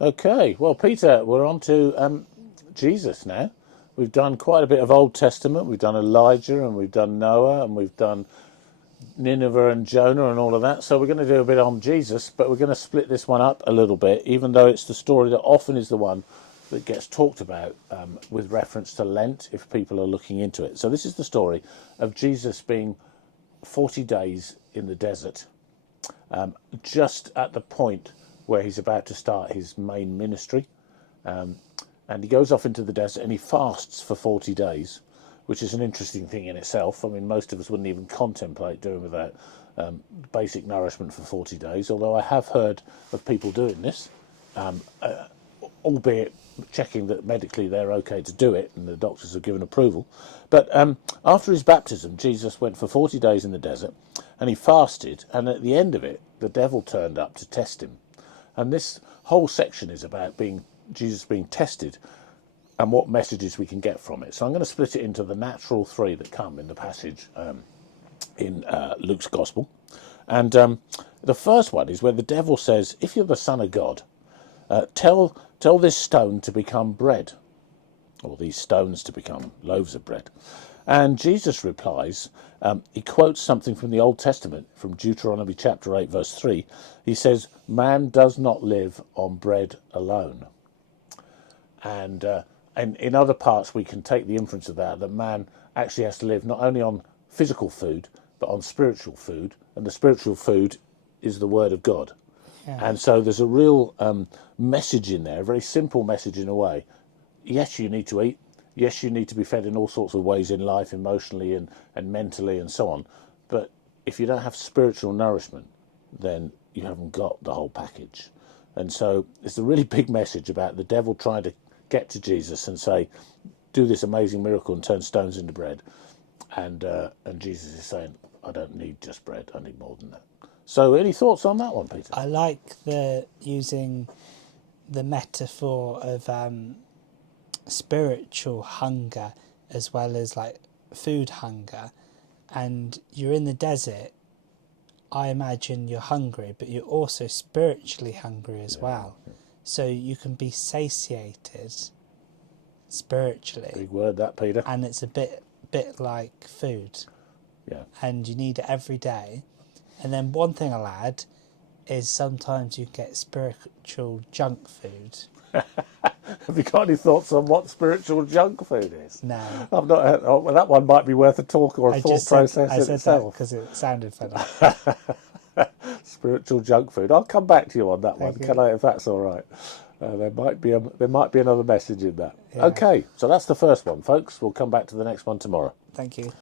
Okay, well, Peter, we're on to Jesus now. We've done quite a bit of Old Testament. We've done Elijah and we've done Noah and we've done Nineveh and Jonah and all of that. So we're going to do a bit on Jesus, but we're going to split this one up a little bit, even though it's the story that often is the one that gets talked about with reference to Lent, if people are looking into it. So this is the story of Jesus being 40 days in the desert, just at the point where he's about to start his main ministry. And he goes off into the desert and he fasts for 40 days, which is an interesting thing in itself. I mean, most of us wouldn't even contemplate doing without basic nourishment for 40 days, although I have heard of people doing this, albeit checking that medically they're okay to do it and the doctors have given approval. But after his baptism, Jesus went for 40 days in the desert and he fasted, and at the end of it, the devil turned up to test him. And this whole section is about Jesus being tested and what messages we can get from it. So I'm going to split it into the natural three that come in the passage in Luke's Gospel. And the first one is where the devil says, if you're the Son of God, tell this stone to become bread, or these stones to become loaves of bread. And Jesus replies, he quotes something from the Old Testament, from Deuteronomy chapter 8, verse 3. He says, man does not live on bread alone. And in other parts, we can take the inference of that man actually has to live not only on physical food, but on spiritual food. And the spiritual food is the Word of God. Yeah. And so there's a real message in there, a very simple message in a way. Yes, you need to eat. Yes, you need to be fed in all sorts of ways in life, emotionally and mentally and so on. But if you don't have spiritual nourishment, then you haven't got the whole package. And so it's a really big message about the devil trying to get to Jesus and say, do this amazing miracle and turn stones into bread. And Jesus is saying, I don't need just bread, I need more than that. So any thoughts on that one, Peter? I like using the metaphor of spiritual hunger as well as like food hunger. And you're in the desert, I imagine you're hungry, but you're also spiritually hungry as well. Yeah. So you can be satiated spiritually. Big word that, Peter. And it's a bit like food. Yeah. And you need it every day. And then one thing I'll add is sometimes you get spiritual junk food. Have you got any thoughts on what spiritual junk food is? No. I've not heard, well, that one might be worth a talk or a thought process in itself. I said that because it sounded funny. Spiritual junk food. I'll come back to you on that one, can I, if that's all right? There might be another message in that. Yeah. Okay, so that's the first one, folks. We'll come back to the next one tomorrow. Thank you.